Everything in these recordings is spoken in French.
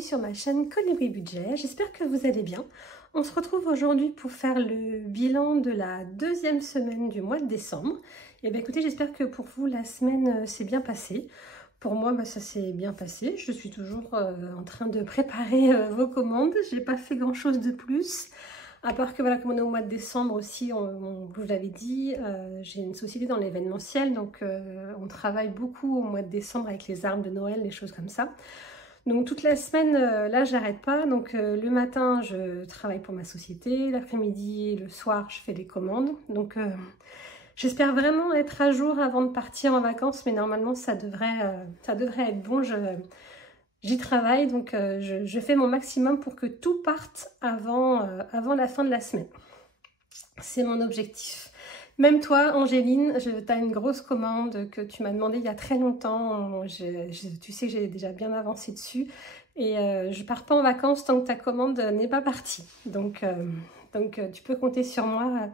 bienvenue sur ma chaîne Colibri Budget, j'espère que vous allez bien. On se retrouve aujourd'hui pour faire le bilan de la deuxième semaine du mois de décembre. Et bien écoutez, j'espère que pour vous la semaine s'est bien passée. Pour moi, ça s'est bien passé. Je suis toujours en train de préparer vos commandes. J'ai pas fait grand chose de plus. À part que voilà, comme on est au mois de décembre aussi, je vous l'avais dit, j'ai une société dans l'événementiel, donc on travaille beaucoup au mois de décembre avec les arbres de Noël, des choses comme ça. Donc toute la semaine, là, j'arrête pas. Donc le matin, je travaille pour ma société, l'après-midi et le soir, je fais les commandes. Donc j'espère vraiment être à jour avant de partir en vacances, mais normalement, ça devrait être bon. J'y travaille, donc je fais mon maximum pour que tout parte avant la fin de la semaine. C'est mon objectif. Même toi, Angéline, tu as une grosse commande que tu m'as demandé il y a très longtemps. Tu sais que j'ai déjà bien avancé dessus. Et je pars pas en vacances tant que ta commande n'est pas partie. Donc tu peux compter sur moi.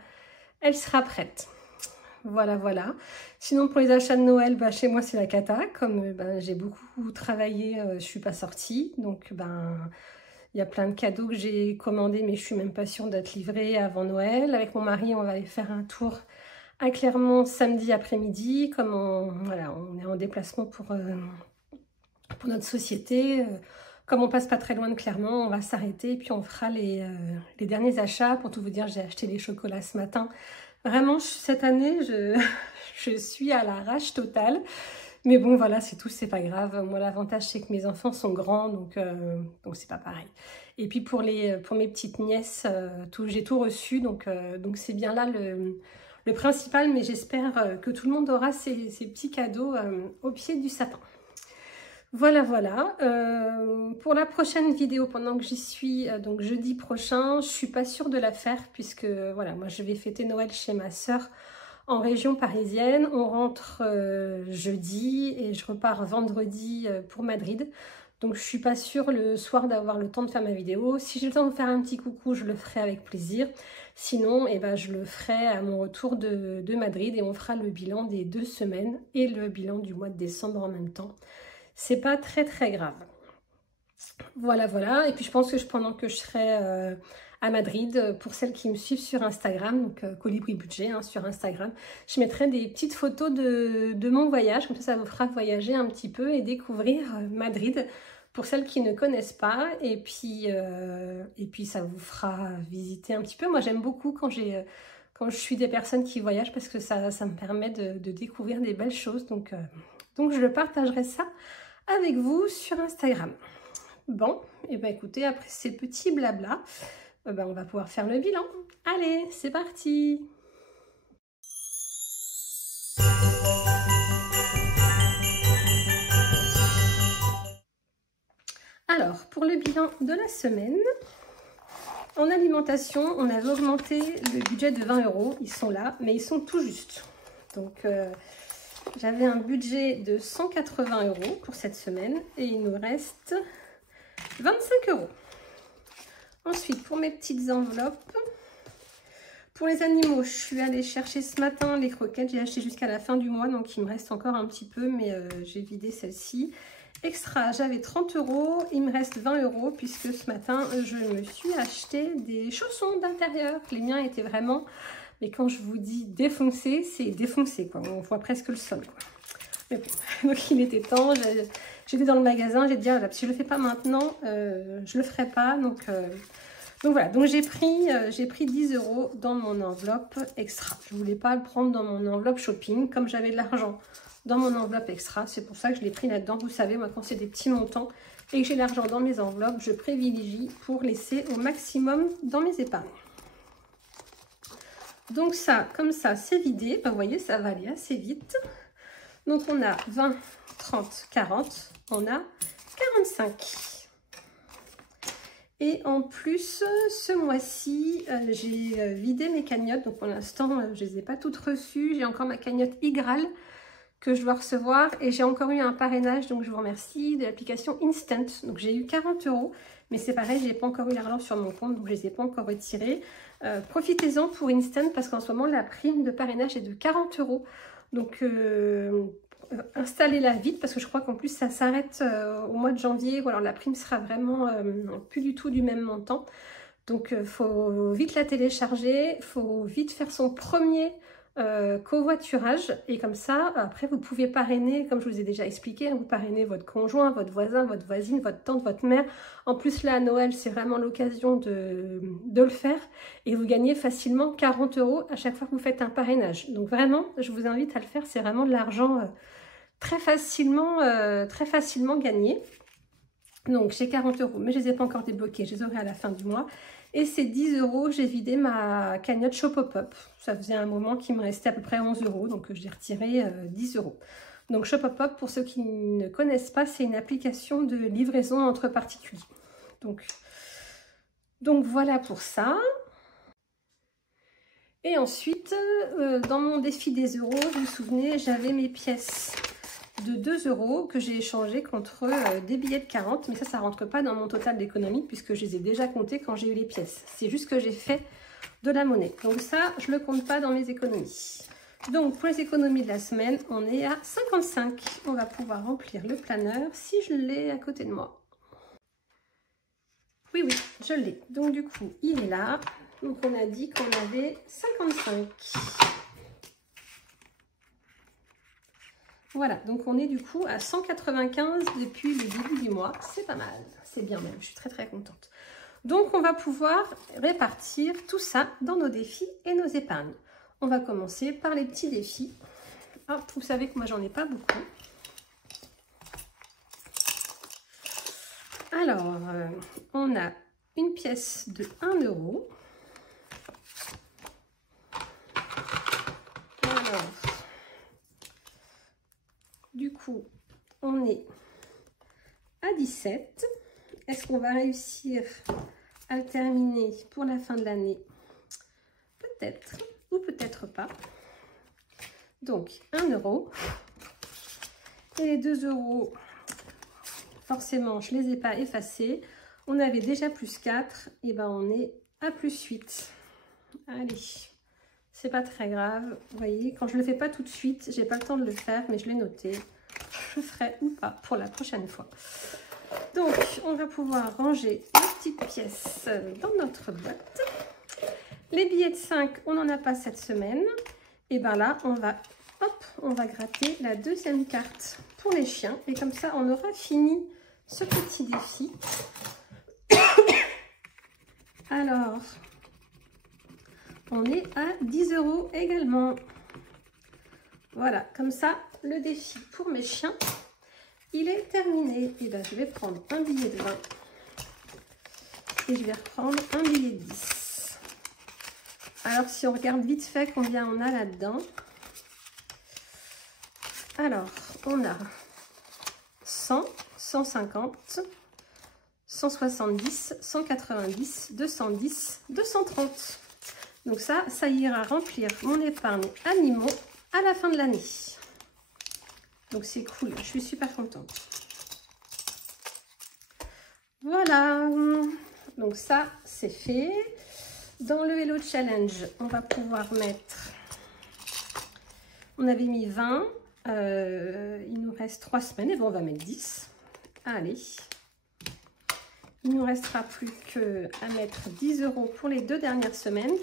Elle sera prête. Voilà, voilà. Sinon, pour les achats de Noël, chez moi, c'est la cata. Comme j'ai beaucoup travaillé, je suis pas sortie. Donc, il y a plein de cadeaux que j'ai commandés, mais je suis même pas sûre d'être livrée avant Noël. Avec mon mari, on va aller faire un tour à Clermont samedi après-midi. Comme on est en déplacement pour notre société. Comme on passe pas très loin de Clermont, on va s'arrêter et puis on fera les derniers achats. Pour tout vous dire, j'ai acheté des chocolats ce matin. Vraiment, cette année, je suis à l'arrache totale. Mais bon, voilà, c'est tout, c'est pas grave. Moi, l'avantage, c'est que mes enfants sont grands, donc c'est pas pareil. Et puis, pour mes petites nièces, j'ai tout reçu, donc c'est bien là le principal. Mais j'espère que tout le monde aura ces petits cadeaux au pied du sapin. Voilà, voilà. Pour la prochaine vidéo, pendant que j'y suis, donc jeudi prochain, je suis pas sûre de la faire puisque, voilà, moi je vais fêter Noël chez ma sœur en région parisienne. On rentre jeudi et je repars vendredi pour Madrid. Donc je suis pas sûre le soir d'avoir le temps de faire ma vidéo. Si j'ai le temps de faire un petit coucou, je le ferai avec plaisir. Sinon, je le ferai à mon retour de Madrid et on fera le bilan des 2 semaines et le bilan du mois de décembre en même temps. C'est pas très grave. Voilà, voilà. Et puis je pense que pendant que je serai à Madrid, pour celles qui me suivent sur Instagram, donc Colibri Budget sur Instagram, je mettrai des petites photos de mon voyage. Comme ça vous fera voyager un petit peu et découvrir Madrid pour celles qui ne connaissent pas. Et puis ça vous fera visiter un petit peu. Moi j'aime beaucoup quand je suis des personnes qui voyagent parce que ça me permet de découvrir des belles choses. Donc je le partagerai ça avec vous sur Instagram. Bon, et écoutez, après ces petits blabla, on va pouvoir faire le bilan. Allez, c'est parti! Alors, pour le bilan de la semaine, en alimentation, on avait augmenté le budget de 20 €. Ils sont là, mais ils sont tout justes. Donc, j'avais un budget de 180 € pour cette semaine et il nous reste 25 €. Ensuite, pour mes petites enveloppes, pour les animaux, je suis allée chercher ce matin les croquettes. J'ai acheté jusqu'à la fin du mois, donc il me reste encore un petit peu, mais j'ai vidé celle-ci. Extra, j'avais 30 €, il me reste 20 € puisque ce matin, je me suis acheté des chaussons d'intérieur. Les miens étaient vraiment... Mais quand je vous dis défoncé, c'est défoncé, quoi. On voit presque le sol, quoi. Mais bon, donc il était temps. J'étais dans le magasin, j'ai dit, ah, là, si je le fais pas maintenant, je le ferai pas. Donc voilà, donc j'ai pris 10 € dans mon enveloppe extra. Je voulais pas le prendre dans mon enveloppe shopping, comme j'avais de l'argent dans mon enveloppe extra. C'est pour ça que je l'ai pris là-dedans. Vous savez, moi, quand c'est des petits montants et que j'ai l'argent dans mes enveloppes, je privilégie pour laisser au maximum dans mes épargnes. Donc ça, comme ça, c'est vidé. Vous voyez, ça va aller assez vite. Donc on a 20, 30, 40. On a 45. Et en plus, ce mois-ci, j'ai vidé mes cagnottes. Donc pour l'instant, je ne les ai pas toutes reçues. J'ai encore ma cagnotte Igral que je dois recevoir. Et j'ai encore eu un parrainage, donc je vous remercie, de l'application Instant. Donc j'ai eu 40 €. Mais c'est pareil, je n'ai pas encore eu l'argent sur mon compte, donc je ne les ai pas encore retirés. Profitez-en pour Instant parce qu'en ce moment, la prime de parrainage est de 40 €. Donc installez-la vite parce que je crois qu'en plus ça s'arrête au mois de janvier ou alors la prime sera vraiment plus du tout du même montant. Donc faut vite la télécharger, faut vite faire son premier covoiturage et comme ça après vous pouvez parrainer, comme je vous ai déjà expliqué, hein, vous parrainez votre conjoint, votre voisin, votre voisine, votre tante, votre mère. En plus là à Noël c'est vraiment l'occasion de le faire et vous gagnez facilement 40 € à chaque fois que vous faites un parrainage. Donc vraiment je vous invite à le faire, c'est vraiment de l'argent très facilement gagné. Donc j'ai 40 €, mais je ne les ai pas encore débloqués, je les aurai à la fin du mois. Et c'est 10 €, j'ai vidé ma cagnotte Shopopop. Ça faisait un moment qu'il me restait à peu près 11 €, donc j'ai retiré 10 €. Donc Shopopop, pour ceux qui ne connaissent pas, c'est une application de livraison entre particuliers. Donc voilà pour ça. Et ensuite, dans mon défi des euros, vous vous souvenez, j'avais mes pièces de 2 € que j'ai échangé contre des billets de 40, mais ça rentre pas dans mon total d'économie puisque je les ai déjà comptés quand j'ai eu les pièces. C'est juste que j'ai fait de la monnaie. Donc ça, je le compte pas dans mes économies. Donc pour les économies de la semaine, on est à 55. On va pouvoir remplir le planeur si je l'ai à côté de moi. Oui, je l'ai. Donc du coup, il est là. Donc on a dit qu'on avait 55. Voilà, donc on est du coup à 195 depuis le début du mois. C'est pas mal, c'est bien même, je suis très très contente. Donc on va pouvoir répartir tout ça dans nos défis et nos épargnes. On va commencer par les petits défis. Hop, vous savez que moi j'en ai pas beaucoup. Alors, on a une pièce de 1 €. Alors, du coup, on est à 17. Est-ce qu'on va réussir à le terminer pour la fin de l'année? Peut-être, ou peut-être pas. Donc, 1 €. Et les 2 €, forcément, je ne les ai pas effacés. On avait déjà plus 4, et ben on est à plus 8. Allez, c'est pas très grave. Vous voyez, quand je ne le fais pas tout de suite, j'ai pas le temps de le faire, mais je l'ai noté. Je ferai ou pas pour la prochaine fois. Donc, on va pouvoir ranger les petites pièces dans notre boîte. Les billets de 5, on n'en a pas cette semaine. Et ben là, on va gratter la deuxième carte pour les chiens. Et comme ça, on aura fini ce petit défi. Alors, on est à 10 € également. Voilà, comme ça, le défi pour mes chiens, il est terminé. Et bien, je vais prendre un billet de 20 et je vais reprendre un billet de 10. Alors, si on regarde vite fait combien on a là-dedans. Alors, on a 100, 150, 170, 190, 210, 230. Donc ça ira remplir mon épargne animaux à la fin de l'année. Donc c'est cool, je suis super contente. Voilà, donc ça c'est fait. Dans le Hello Challenge, on va pouvoir mettre, on avait mis 20, il nous reste 3 semaines, et bon on va mettre 10. Allez, il ne nous restera plus qu'à mettre 10 € pour les 2 dernières semaines.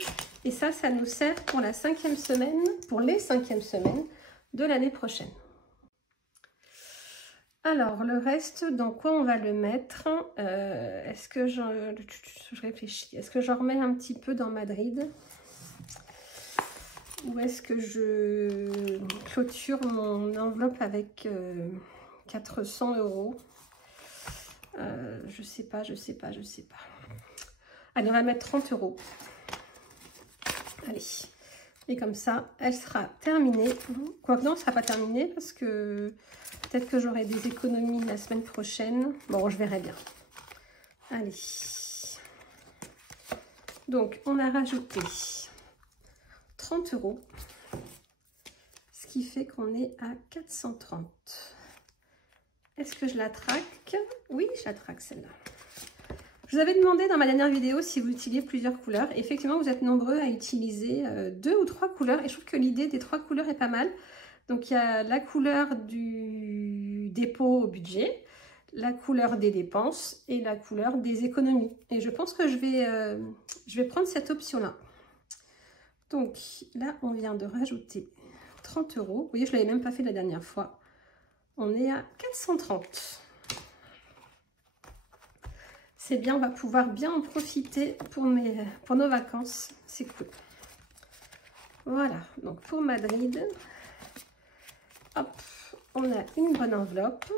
Et ça nous sert pour la 5e semaine, pour les 5e semaines de l'année prochaine. Alors, le reste, dans quoi on va le mettre? Est-ce que je réfléchis? Est-ce que j'en remets un petit peu dans Madrid? Ou est-ce que je clôture mon enveloppe avec 400 €? Je sais pas. Allez, on va mettre 30 €. Allez, et comme ça, elle sera terminée. Quoique non, elle ne sera pas terminée parce que peut-être que j'aurai des économies la semaine prochaine. Bon, je verrai bien. Allez. Donc, on a rajouté 30 €. Ce qui fait qu'on est à 430. Est-ce que je la traque? Oui, je la traque celle-là. Je vous avais demandé dans ma dernière vidéo si vous utilisez plusieurs couleurs. Effectivement, vous êtes nombreux à utiliser 2 ou 3 couleurs. Et je trouve que l'idée des 3 couleurs est pas mal. Donc il y a la couleur du dépôt au budget, la couleur des dépenses et la couleur des économies. Et je pense que je vais prendre cette option-là. Donc là, on vient de rajouter 30 €. Vous voyez, je ne l'avais même pas fait la dernière fois. On est à 430. C'est bien, on va pouvoir bien en profiter pour nos vacances. C'est cool. Voilà, donc pour Madrid, hop, on a une bonne enveloppe.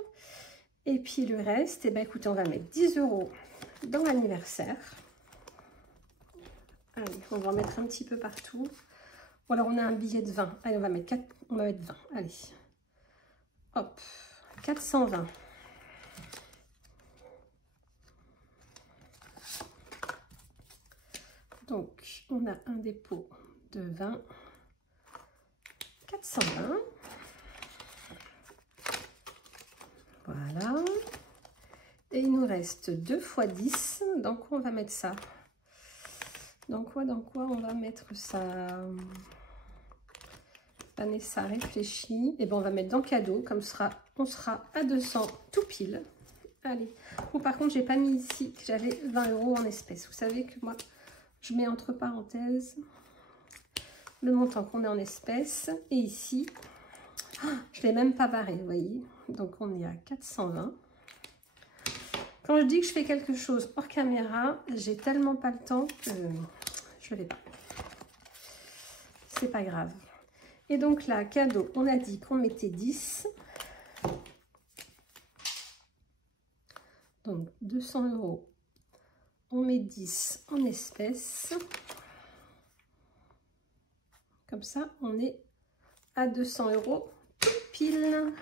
Et puis le reste, eh ben, écoutez, on va mettre 10 € dans l'anniversaire. Allez, on va en mettre un petit peu partout. Ou alors on a un billet de 20. Allez, on va mettre 20. Allez. Hop. 420. Donc, on a un dépôt de 20. 420. Voilà. Et il nous reste 2 x 10. Dans quoi on va mettre ça? Dans quoi on va mettre ça? Vanessa réfléchit. Et bien on va mettre dans cadeau, comme on sera à 200 tout pile. Allez. Bon, par contre, j'ai pas mis ici que j'avais 20 € en espèces. Vous savez que moi, je mets entre parenthèses le montant qu'on a en espèces. Et ici, je l'ai même pas barré, vous voyez. Donc on est à 420. Quand je dis que je fais quelque chose hors caméra, j'ai tellement pas le temps que je ne l'ai pas. C'est pas grave. Et donc là, cadeau, on a dit qu'on mettait 10. Donc 200 €. On met 10 en espèces. Comme ça, on est à 200 € tout pile.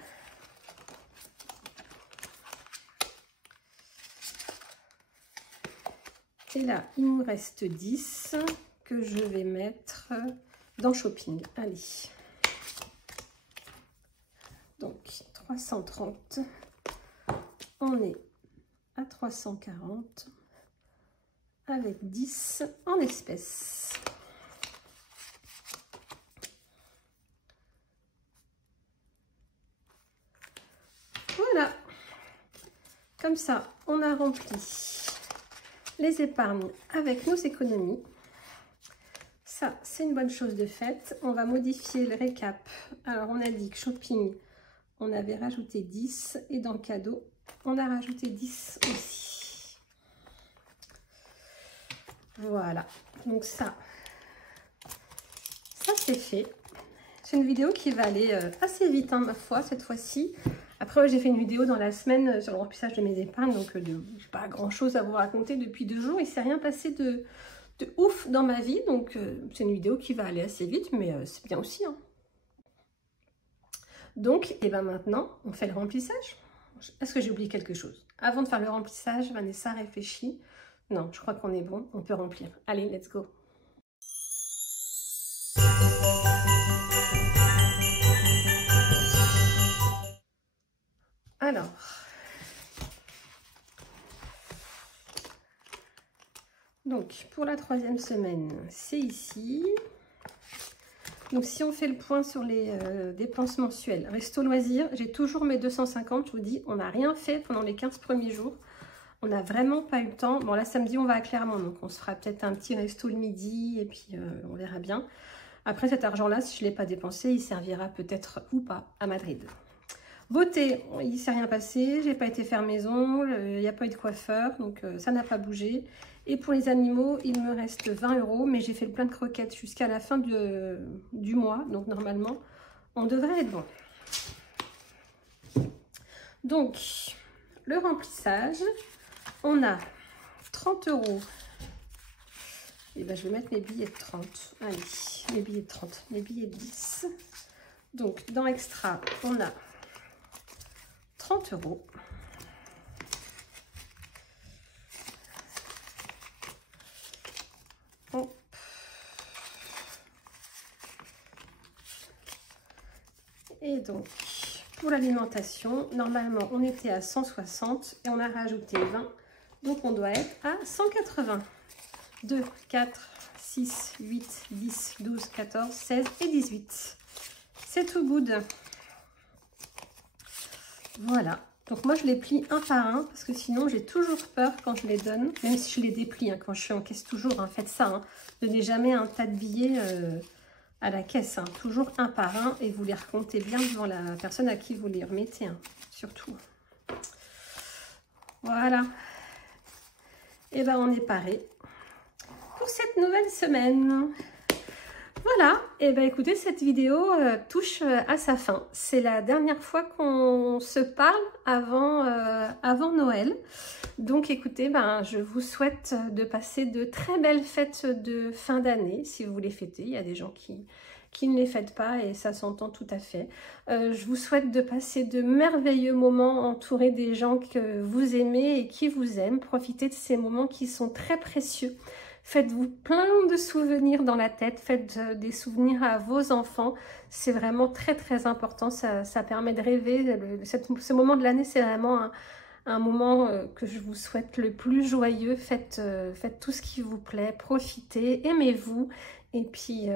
Et là, il nous reste 10 que je vais mettre dans shopping. Allez. Donc, 330. On est à 340 avec 10 en espèces. Voilà. Comme ça, on a rempli les épargnes avec nos économies. Ça, c'est une bonne chose de faite. On va modifier le récap. Alors, on a dit que shopping, on avait rajouté 10 et dans cadeau, on a rajouté 10 aussi. Voilà. Donc ça c'est fait. C'est une vidéo qui va aller assez vite, hein, ma foi, cette fois-ci. Après, j'ai fait une vidéo dans la semaine sur le remplissage de mes épargnes, donc j'ai pas grand-chose à vous raconter depuis 2 jours. Il ne s'est rien passé de ouf dans ma vie, donc c'est une vidéo qui va aller assez vite, mais c'est bien aussi. Hein. Donc, et ben maintenant, on fait le remplissage. Est-ce que j'ai oublié quelque chose? Avant de faire le remplissage, Vanessa réfléchit. Non, je crois qu'on est bon, on peut remplir. Allez, let's go! Alors, donc pour la 3e semaine, c'est ici. Donc si on fait le point sur les dépenses mensuelles, resto loisirs, j'ai toujours mes 250, je vous dis, on n'a rien fait pendant les 15 premiers jours. On n'a vraiment pas eu le temps. Bon là samedi on va à Clermont, donc on se fera peut-être un petit resto le midi et puis on verra bien. Après cet argent-là, si je ne l'ai pas dépensé, il servira peut-être ou pas à Madrid. Beauté, il ne s'est rien passé, j'ai pas été faire maison, il n'y a pas eu de coiffeur, donc ça n'a pas bougé. Et pour les animaux, il me reste 20 €, mais j'ai fait le plein de croquettes jusqu'à la fin du mois, donc normalement, on devrait être bon. Donc, le remplissage, on a 30 €. Et ben, je vais mettre mes billets de 30. Allez, mes billets de 30, mes billets de 10. Donc, dans Extra, on a 30 €. Hop. Et donc, pour l'alimentation, normalement, on était à 160 et on a rajouté 20. Donc, on doit être à 180. 2, 4, 6, 8, 10, 12, 14, 16 et 18. c'est tout good. Voilà. Donc moi je les plie un par un parce que sinon j'ai toujours peur quand je les donne, même si je les déplie, hein, quand je suis en caisse toujours, hein, faites ça, hein, donnez jamais un tas de billets à la caisse, hein, toujours un par un et vous les recomptez bien devant la personne à qui vous les remettez, hein, surtout. Voilà, et ben on est paré pour cette nouvelle semaine. Voilà, et ben écoutez, cette vidéo touche à sa fin. C'est la dernière fois qu'on se parle avant Noël. Donc écoutez, ben, je vous souhaite de passer de très belles fêtes de fin d'année, si vous les fêtez. Il y a des gens qui ne les fêtent pas et ça s'entend tout à fait. Je vous souhaite de passer de merveilleux moments entourés des gens que vous aimez et qui vous aiment. Profitez de ces moments qui sont très précieux. Faites-vous plein de souvenirs dans la tête, faites des souvenirs à vos enfants. C'est vraiment très très important, ça permet de rêver. Ce moment de l'année, c'est vraiment un moment que je vous souhaite le plus joyeux. Faites tout ce qui vous plaît, profitez, aimez-vous. Et puis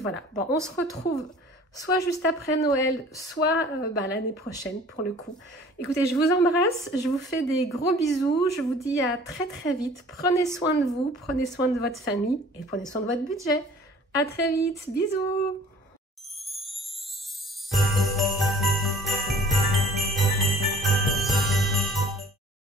voilà, bon, on se retrouve soit juste après Noël, soit l'année prochaine pour le coup. Écoutez, je vous embrasse, je vous fais des gros bisous, je vous dis à très très vite. Prenez soin de vous, prenez soin de votre famille et prenez soin de votre budget. À très vite, bisous!